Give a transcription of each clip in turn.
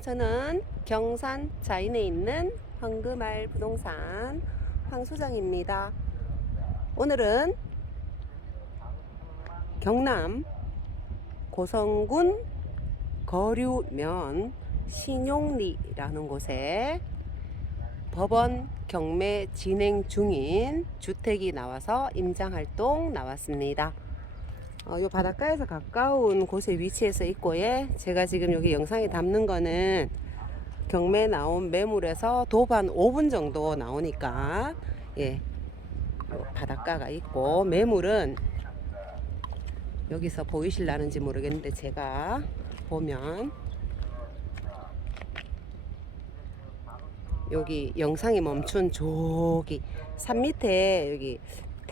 저는 경산 자인에 있는 황금알 부동산 황 소장입니다. 오늘은 경남 고성군 거류면 신용리라는 곳에 법원 경매 진행 중인 주택이 나와서 임장활동 나왔습니다. 어, 요 바닷가에서 가까운 곳에 위치해서 있고, 예. 제가 지금 여기 영상에 담는 거는 경매 나온 매물에서 도반 5분 정도 나오니까, 예. 요 바닷가가 있고, 매물은 여기서 보이실라는지 모르겠는데, 제가 보면, 여기 영상이 멈춘 저기 산 밑에 여기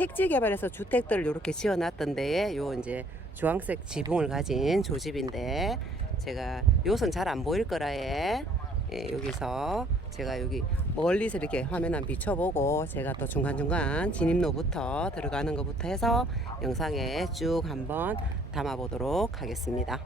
택지 개발해서 주택들을 이렇게 지어 놨던데 요 이제 주황색 지붕을 가진 조집인데 제가 요선 잘 안 보일 거라에 예, 여기서 제가 여기 멀리서 이렇게 화면 한 비춰보고 제가 또 중간중간 진입로부터 들어가는 것부터 해서 영상에 쭉 한번 담아 보도록 하겠습니다.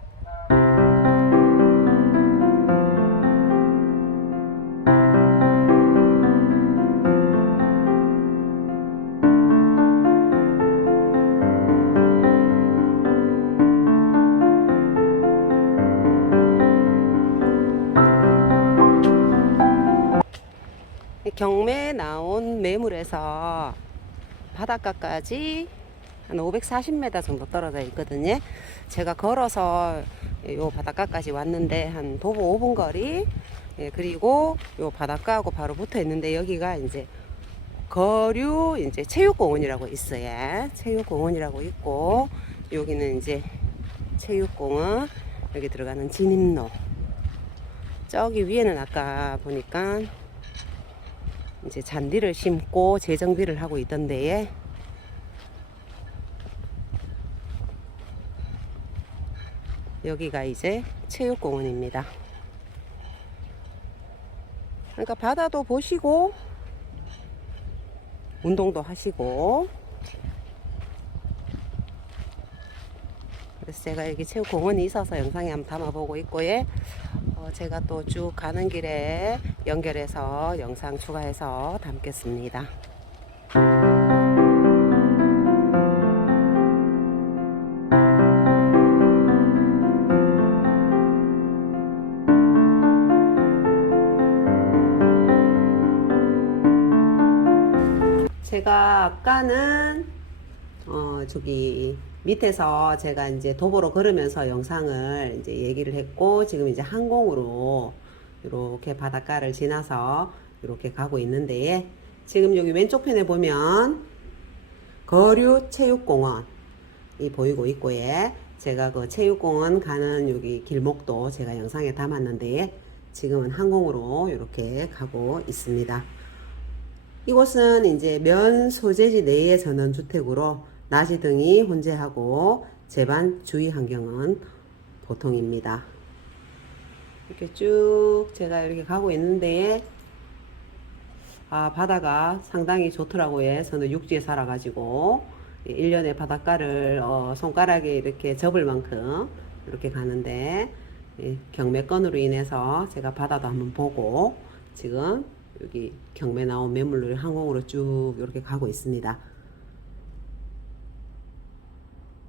매물에서 바닷가까지 한 540m 정도 떨어져 있거든요. 제가 걸어서 요 바닷가까지 왔는데 한 도보 5분 거리. 예, 그리고 요 바닷가하고 바로 붙어 있는데 여기가 이제 거류 이제 체육공원이라고 있어요. 체육공원이라고 있고 여기는 이제 체육공원 여기 들어가는 진입로. 저기 위에는 아까 보니까 이제 잔디를 심고 재정비를 하고 있던데 여기가 이제 체육공원입니다. 그러니까 바다도 보시고 운동도 하시고 그래서 제가 여기 체육공원이 있어서 영상에 한번 담아보고 있고 예. 어, 제가 또 쭉 가는 길에 연결해서 영상 추가해서 담겠습니다. 제가 아까는 어 저기 밑에서 제가 이제 도보로 걸으면서 영상을 이제 얘기를 했고 지금 이제 항공으로 이렇게 바닷가를 지나서 이렇게 가고 있는데 지금 여기 왼쪽 편에 보면 거류 체육공원이 보이고 있고 예. 제가 그 체육공원 가는 여기 길목도 제가 영상에 담았는데 지금은 항공으로 이렇게 가고 있습니다. 이곳은 이제 면 소재지 내의 전원주택으로 나시 등이 혼재하고 제반 주위 환경은 보통입니다. 이렇게 쭉 제가 이렇게 가고 있는데 아 바다가 상당히 좋더라고요. 저는 육지에 살아가지고 1년에 바닷가를 어, 손가락에 이렇게 접을 만큼 이렇게 가는데 예, 경매건으로 인해서 제가 바다도 한번 보고 지금 여기 경매 나온 매물을 항공으로 쭉 이렇게 가고 있습니다.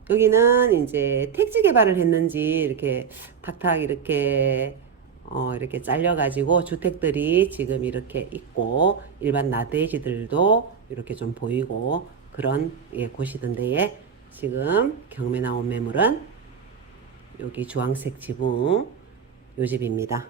여기는 이제 택지 개발을 했는지 이렇게 탁탁 이렇게 어 이렇게 잘려 가지고 주택들이 지금 이렇게 있고 일반 나대지들도 이렇게 좀 보이고 그런 예, 곳이던데 지금 경매 나온 매물은 여기 주황색 지붕 요 집입니다.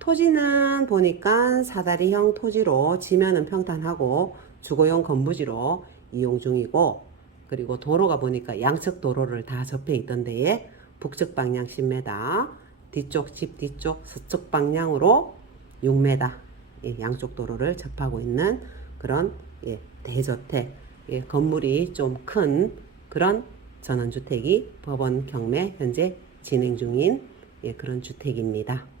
토지는 보니까 사다리형 토지로 지면은 평탄하고 주거용 건부지로 이용 중이고 그리고 도로가 보니까 양측 도로를 다 접해 있던데 북측 방향 10m 뒤쪽 집 뒤쪽 서쪽 방향으로 6m 예, 양쪽 도로를 접하고 있는 그런 예, 대저택 예, 건물이 좀 큰 그런 전원주택이 법원 경매 현재 진행 중인 예, 그런 주택입니다.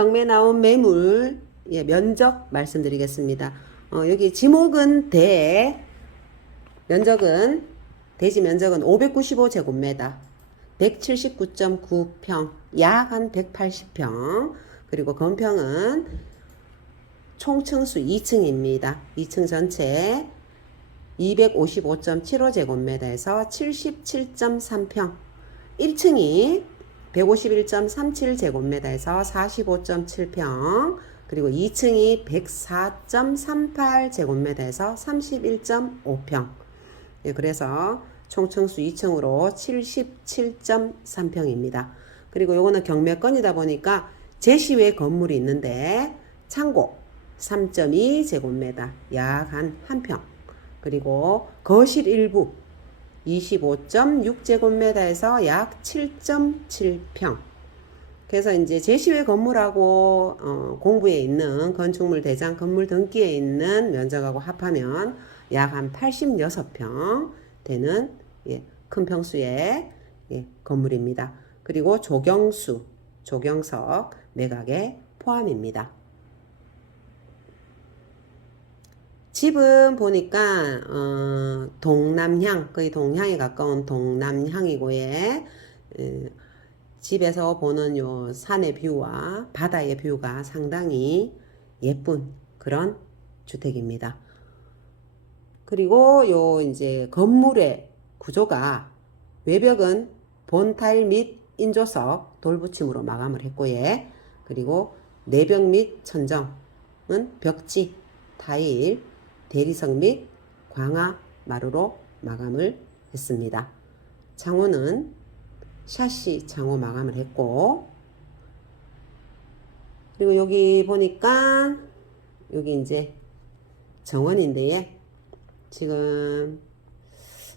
경매 나온 매물 예, 면적 말씀드리겠습니다. 어, 여기 지목은 대 면적은 대지 면적은 595제곱미터 179.9평 약 한 180평 그리고 건평은 총층수 2층입니다. 2층 전체 255.75제곱미터에서 77.3평 1층이 151.37제곱미터에서 45.7평 그리고 2층이 104.38제곱미터에서 31.5평 예, 그래서 총층수 2층으로 77.3평입니다. 그리고 요거는 경매건이다 보니까 제시외 건물이 있는데 창고 3.2제곱미터 약한 한평 그리고 거실 일부 25.6제곱미터에서 약 7.7평. 그래서 이제 제시외 건물하고 어, 공부에 있는 건축물 대장 건물 등기에 있는 면적하고 합하면 약 한 86평 되는 예, 큰 평수의 예, 건물입니다. 그리고 조경수, 조경석 매각에 포함입니다. 집은 보니까 어, 동남향 거의 동향에 가까운 동남향이고에 에, 집에서 보는 요 산의 뷰와 바다의 뷰가 상당히 예쁜 그런 주택입니다. 그리고 요 이제 건물의 구조가 외벽은 본타일 및 인조석 돌붙임으로 마감을 했고요. 그리고 내벽 및 천정은 벽지, 타일, 대리석 및 광화 마루로 마감을 했습니다. 창호는 샤시 창호 마감을 했고 그리고 여기 보니까 여기 이제 정원인데 지금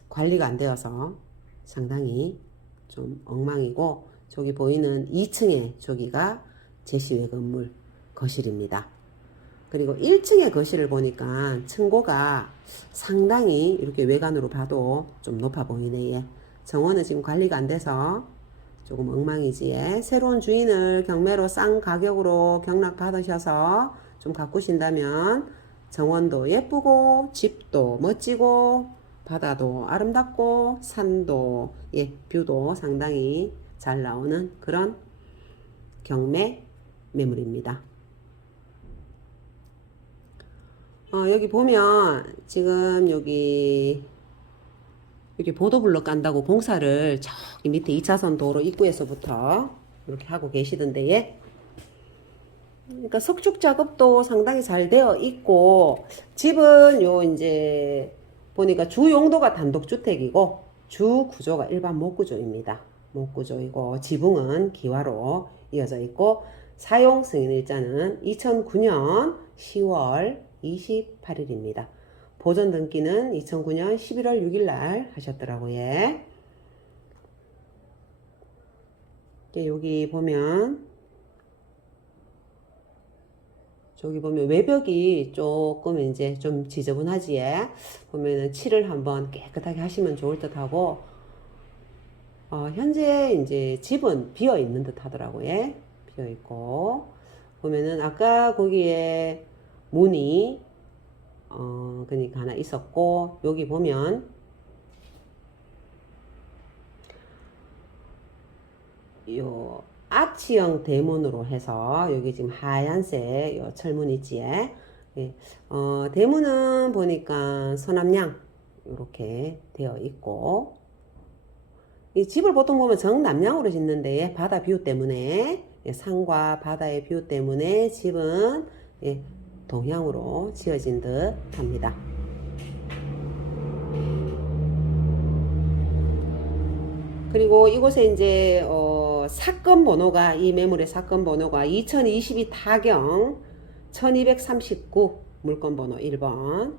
관리가 안 되어서 상당히 좀 엉망이고 저기 보이는 2층에 저기가 제시외 건물 거실입니다. 그리고 1층의 거실을 보니까 층고가 상당히 이렇게 외관으로 봐도 좀 높아 보이네. 예. 정원은 지금 관리가 안 돼서 조금 엉망이지. 예. 새로운 주인을 경매로 싼 가격으로 경락 받으셔서 좀 가꾸신다면 정원도 예쁘고 집도 멋지고 바다도 아름답고 산도 예 뷰도 상당히 잘 나오는 그런 경매 매물입니다. 어, 여기 보면 지금 여기 여기 보도블럭 깐다고 공사를 저기 밑에 2차선 도로 입구에서부터 이렇게 하고 계시던데 예. 그러니까 석축 작업도 상당히 잘 되어 있고 집은 요 이제 보니까 주 용도가 단독 주택이고 주 구조가 일반 목구조입니다. 목구조이고 지붕은 기와로 이어져 있고 사용 승인일자는 2009년 10월 28일입니다. 보존 등기는 2009년 11월 6일 날 하셨더라고요. 이제 여기 보면 저기 보면 외벽이 조금 이제 좀 지저분하지 보면은 칠을 한번 깨끗하게 하시면 좋을 듯 하고 어, 현재 이제 집은 비어 있는 듯 하더라고요. 비어 있고 보면은 아까 거기에 문이 어 그러니까 하나 있었고 여기 보면 요 아치형 대문으로 해서 여기 지금 하얀색 요 철문 있지 예. 어, 대문은 보니까 서남양 이렇게 되어 있고 이 집을 보통 보면 정남향으로 짓는데 바다 뷰 때문에 예, 산과 바다의 뷰 때문에 집은 예, 동향으로 지어진 듯 합니다. 그리고 이곳에 이제 어, 사건 번호가 이 매물의 사건 번호가 2022 타경 1239 물건 번호 1번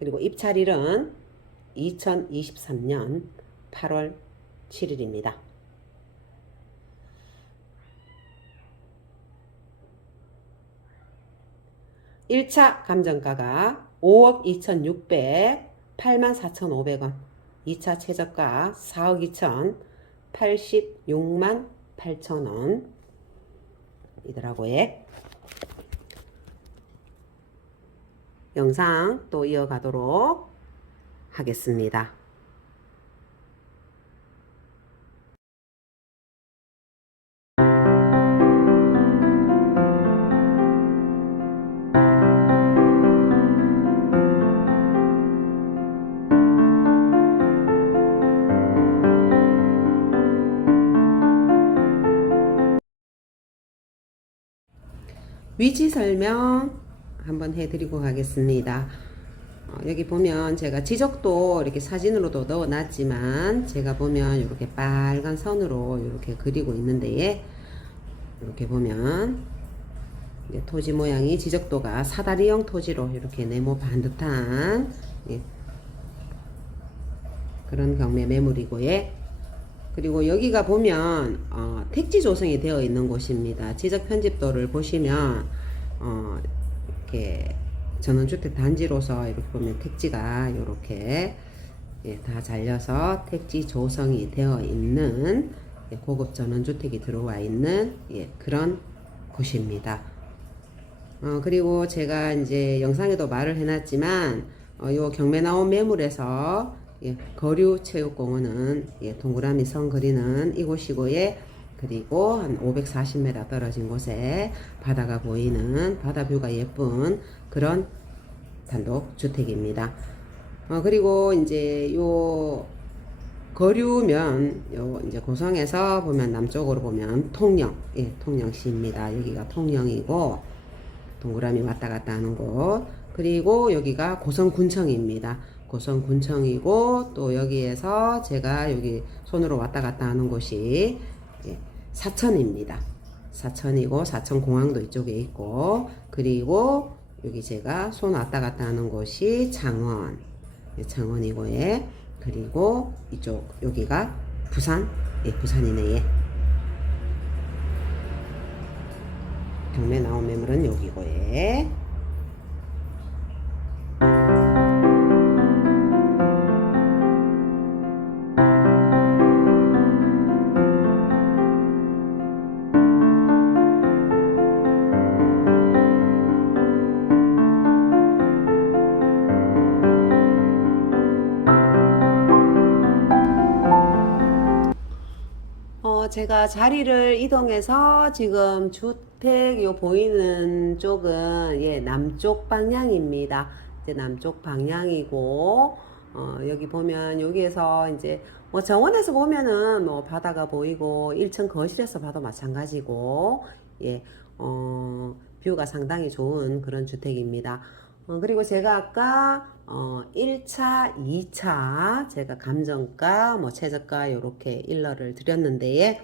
그리고 입찰일은 2023년 8월 7일입니다. 1차 감정가가 5억 2,600, 8만 4,500원. 2차 최저가 4억 2천, 86만 8천원. 이더라고요. 영상 또 이어가도록 하겠습니다. 위치 설명 한번 해드리고 가겠습니다. 어, 여기 보면 제가 지적도 이렇게 사진으로도 넣어놨지만 제가 보면 이렇게 빨간 선으로 이렇게 그리고 있는데 이렇게 보면 토지 모양이 지적도가 사다리형 토지로 이렇게 네모 반듯한 예, 그런 경매 매물이고요. 그리고 여기가 보면 어, 택지 조성이 되어 있는 곳입니다. 지적 편집도를 보시면 어, 이렇게 전원주택 단지로서 이렇게 보면 택지가 이렇게 예, 다 잘려서 택지 조성이 되어 있는 예, 고급 전원주택이 들어와 있는 예, 그런 곳입니다. 어, 그리고 제가 이제 영상에도 말을 해놨지만, 어, 요 경매 나온 매물에서, 예, 거류 체육공원은, 예, 동그라미 선 그리는 이곳이고에, 그리고 한 540m 떨어진 곳에 바다가 보이는 바다 뷰가 예쁜 그런 단독 주택입니다. 어, 그리고 이제 요 거류면 요 이제 고성에서 보면 남쪽으로 보면 통영, 예, 통영시입니다. 여기가 통영이고, 동그라미 왔다 갔다 하는 곳. 그리고 여기가 고성군청입니다. 고성 군청이고 또 여기에서 제가 여기 손으로 왔다 갔다 하는 곳이 예, 사천입니다. 사천이고 사천공항도 이쪽에 있고 그리고 여기 제가 손 왔다 갔다 하는 곳이 창원 예, 창원이고 예. 그리고 이쪽 여기가 부산 예, 부산이네 예. 경매 나온 매물은 여기고 예. 제가 자리를 이동해서 지금 주택 요 보이는 쪽은 예, 남쪽 방향입니다. 이제 남쪽 방향이고 어, 여기 보면 여기에서 이제 뭐 정원에서 보면은 뭐 바다가 보이고 1층 거실에서 봐도 마찬가지고 예, 어, 뷰가 상당히 좋은 그런 주택입니다. 어, 그리고 제가 아까 어, 1차, 2차 제가 감정가, 뭐 최저가 요렇게 일러를 드렸는데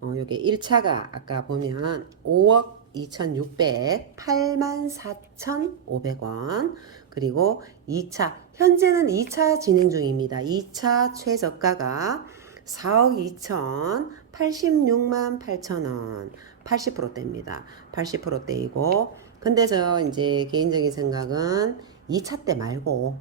어, 요게 1차가 아까 보면 5억 2,600, 84,500원. 그리고 2차, 현재는 2차 진행 중입니다. 2차 최저가가 4억 2천, 86만 8천 원, 80%대입니다. 80%대이고, 근데 저 이제 개인적인 생각은 2차 때 말고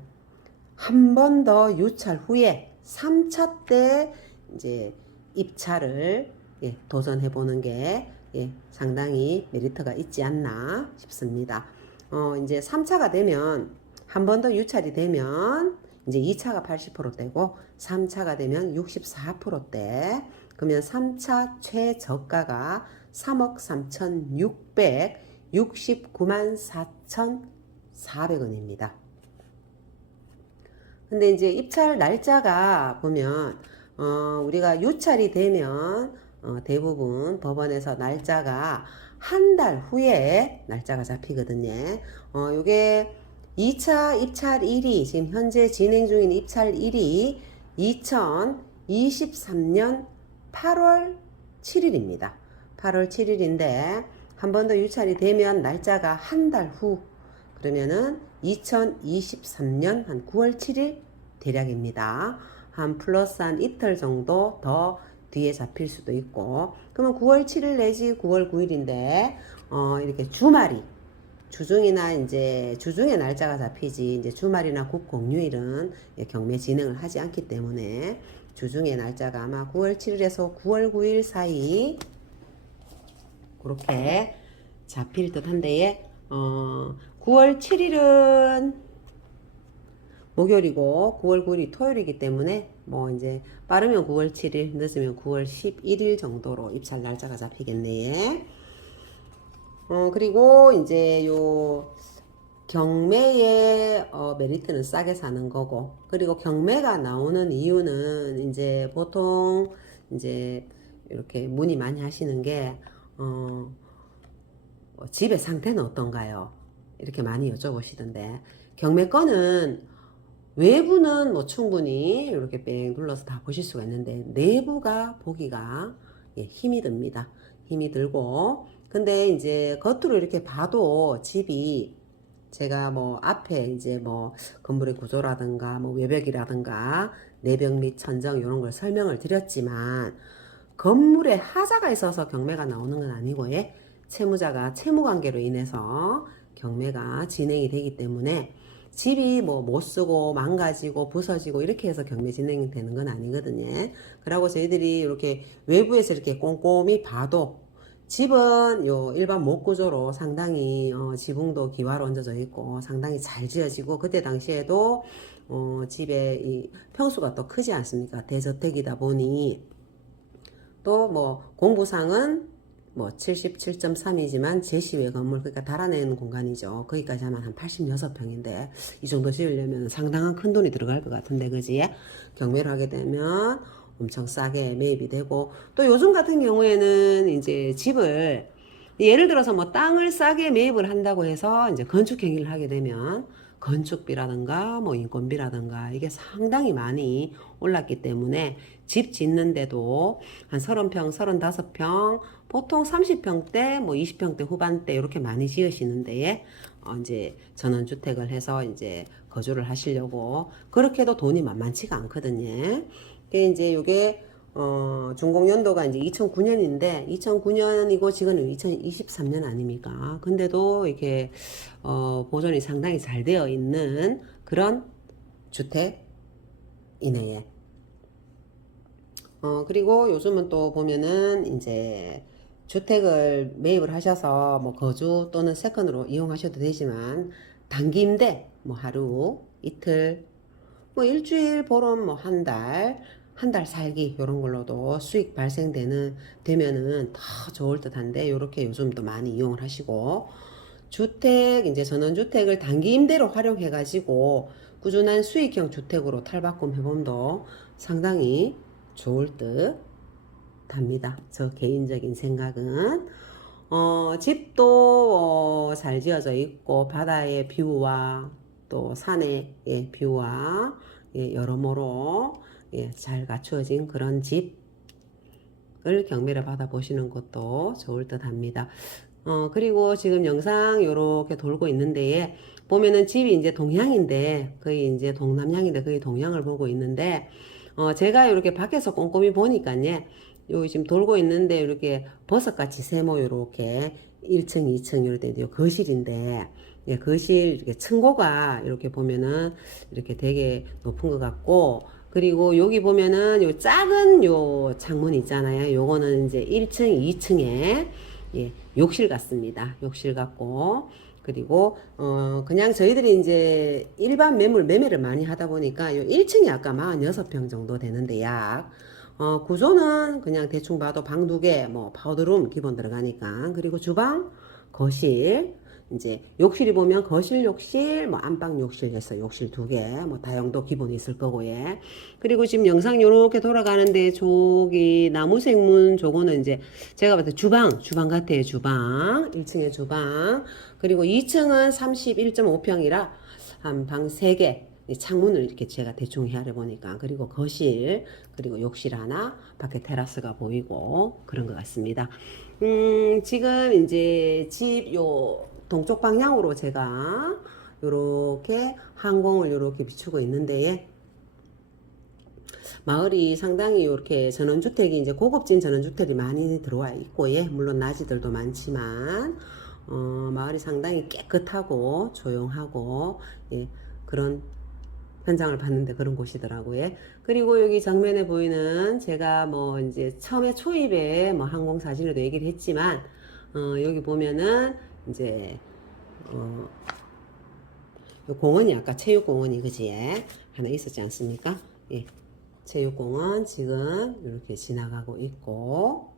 한 번 더 유찰 후에 3차 때 이제 입찰을 예, 도전해 보는 게 예, 상당히 메리트가 있지 않나 싶습니다. 어, 이제 3차가 되면 한 번 더 유찰이 되면 이제 2차가 80%대고 3차가 되면 64%대. 그러면 3차 최저가가 3억 3,669만 4,400원입니다. 근데 이제 입찰 날짜가 보면 어, 우리가 유찰이 되면 어, 대부분 법원에서 날짜가 한 달 후에 날짜가 잡히거든요. 어, 요게 2차 입찰일이 지금 현재 진행 중인 입찰일이 2023년 8월 7일입니다. 8월 7일인데 한 번 더 유찰이 되면 날짜가 한 달 후 그러면은 2023년 한 9월 7일 대략입니다. 한 플러스 한 이틀 정도 더 뒤에 잡힐 수도 있고 그러면 9월 7일 내지 9월 9일인데 어 이렇게 주말이 주중이나 이제 주중에 날짜가 잡히지 이제 주말이나 국공휴일은 예, 경매 진행을 하지 않기 때문에 주중에 날짜가 아마 9월 7일에서 9월 9일 사이 그렇게 잡힐 듯 한데 어, 9월 7일은 목요일이고 9월 9일이 토요일이기 때문에 뭐 이제 빠르면 9월 7일 늦으면 9월 11일 정도로 입찰 날짜가 잡히겠네. 어 그리고 이제 요 경매의 어, 메리트는 싸게 사는 거고 그리고 경매가 나오는 이유는 이제 보통 이제 이렇게 문의 많이 하시는 게 어, 어, 집의 상태는 어떤가요? 이렇게 많이 여쭤보시던데 경매권은 외부는 뭐 충분히 이렇게 뺑 눌러서 다 보실 수가 있는데 내부가 보기가 예, 힘이 듭니다. 힘이 들고 근데 이제 겉으로 이렇게 봐도 집이 제가 뭐 앞에 이제 뭐 건물의 구조라든가 뭐 외벽이라든가 내벽 및 천정 이런 걸 설명을 드렸지만 건물에 하자가 있어서 경매가 나오는 건 아니고 예 채무자가 채무 관계로 인해서 경매가 진행이 되기 때문에 집이 뭐 못 쓰고 망가지고 부서지고 이렇게 해서 경매 진행이 되는 건 아니거든요. 그러고 저희들이 이렇게 외부에서 이렇게 꼼꼼히 봐도 집은 요 일반 목구조로 상당히 어, 지붕도 기와로 얹어져 있고 상당히 잘 지어지고 그때 당시에도 어, 집의 이 평수가 또 크지 않습니까? 대저택이다 보니 또 뭐 공부상은 뭐 77.3이지만 제시외 건물 그러니까 달아내는 공간이죠. 거기까지 하면 한 86평인데 이 정도 지으려면 상당한 큰 돈이 들어갈 것 같은데 그지? 경매를 하게 되면 엄청 싸게 매입이 되고 또 요즘 같은 경우에는 이제 집을 예를 들어서 뭐 땅을 싸게 매입을 한다고 해서 이제 건축 행위를 하게 되면 건축비라든가 뭐 인건비라든가 이게 상당히 많이 올랐기 때문에 집 짓는데도 한 30평, 35평, 보통 30평대, 뭐 20평대 후반대 이렇게 많이 지으시는데 어 이제 전원주택을 해서 이제 거주를 하시려고 그렇게도 돈이 만만치가 않거든요. 그게 이제 요게 어, 준공 연도가 이제 2009년인데, 2009년이고 지금은 2023년 아닙니까? 근데도 이렇게, 어, 보존이 상당히 잘 되어 있는 그런 주택 이내에. 어, 그리고 요즘은 또 보면은 이제 주택을 매입을 하셔서 뭐 거주 또는 세컨으로 이용하셔도 되지만, 단기 임대, 뭐 하루, 이틀, 뭐 일주일, 보름, 뭐 한 달, 한 달 살기 이런 걸로도 수익 발생되는 되면은 더 좋을 듯한데 요렇게 요즘 또 많이 이용을 하시고 주택 이제 전원주택을 단기 임대로 활용해 가지고 꾸준한 수익형 주택으로 탈바꿈 해봄도 상당히 좋을 듯 합니다. 저 개인적인 생각은 어, 집도 어, 잘 지어져 있고 바다의 뷰와 또 산의 예, 뷰와 예, 여러모로 예, 잘 갖추어진 그런 집을 경매를 받아보시는 것도 좋을 듯 합니다. 어, 그리고 지금 영상 요렇게 돌고 있는데, 보면은 집이 이제 동향인데, 거의 이제 동남향인데, 거의 동향을 보고 있는데, 어, 제가 이렇게 밖에서 꼼꼼히 보니까요, 여기 지금 돌고 있는데, 이렇게 버섯같이 세모 요렇게 1층, 2층 이럴 때요, 거실인데, 예, 거실 이렇게 층고가 이렇게 보면은 이렇게 되게 높은 것 같고, 그리고 여기 보면은 요 작은 요 창문 있잖아요. 요거는 이제 1층, 2층에 예, 욕실 같습니다. 욕실 같고 그리고 어 그냥 저희들이 이제 일반 매물 매매를 많이 하다 보니까 요 1층이 아까 46평 정도 되는데 약 어, 구조는 그냥 대충 봐도 방 두 개, 뭐, 파우더룸 기본 들어가니까. 그리고 주방, 거실, 이제 욕실이 보면 거실 욕실, 뭐 안방 욕실에서 욕실 두 개, 뭐 다용도 기본 있을 거고 예. 그리고 지금 영상 요렇게 돌아가는데 저기 나무 생문 저거는 이제 제가 봤을 때 주방, 주방 같아요 주방, 1층에 주방. 그리고 2층은 31.5평이라 한방세 개. 창문을 이렇게 제가 대충 헤아려 보니까 그리고 거실 그리고 욕실 하나 밖에 테라스가 보이고 그런 것 같습니다. 음 지금 이제 집요 동쪽 방향으로 제가 요렇게 항공을 요렇게 비추고 있는데 마을이 상당히 이렇게 전원주택이 이제 고급진 전원주택이 많이 들어와 있고 예 물론 낮이들도 많지만 어 마을이 상당히 깨끗하고 조용하고 예 그런 현장을 봤는데 그런 곳이더라고요. 그리고 여기 정면에 보이는 제가 뭐 이제 처음에 초입에 뭐 항공 사진에도 얘기를 했지만 어, 여기 보면은 이제 어, 요 공원이 아까 체육공원이 그지 하나 있었지 않습니까? 예. 체육공원 지금 이렇게 지나가고 있고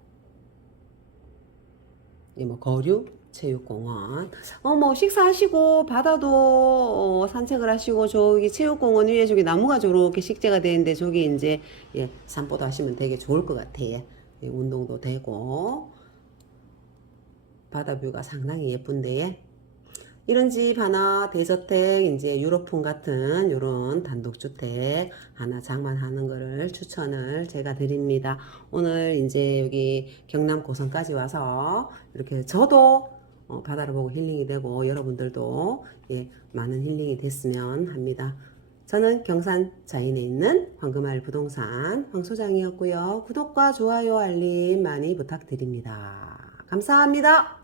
이뭐 거류 체육공원 어뭐 식사하시고 바다도 어, 산책을 하시고 저기 체육공원 위에 저기 나무가 저렇게 식재가 되는데 저기 이제 예 산보도 하시면 되게 좋을 것 같아요 예, 운동도 되고 바다 뷰가 상당히 예쁜데 이런 집 하나 대저택 이제 유로풍 같은 이런 단독주택 하나 장만하는 거를 추천을 제가 드립니다. 오늘 이제 여기 경남 고성까지 와서 이렇게 저도 어, 바다를 보고 힐링이 되고 여러분들도 예, 많은 힐링이 됐으면 합니다. 저는 경산 자인에 있는 황금알 부동산 황 소장이었고요. 구독과 좋아요 알림 많이 부탁드립니다. 감사합니다.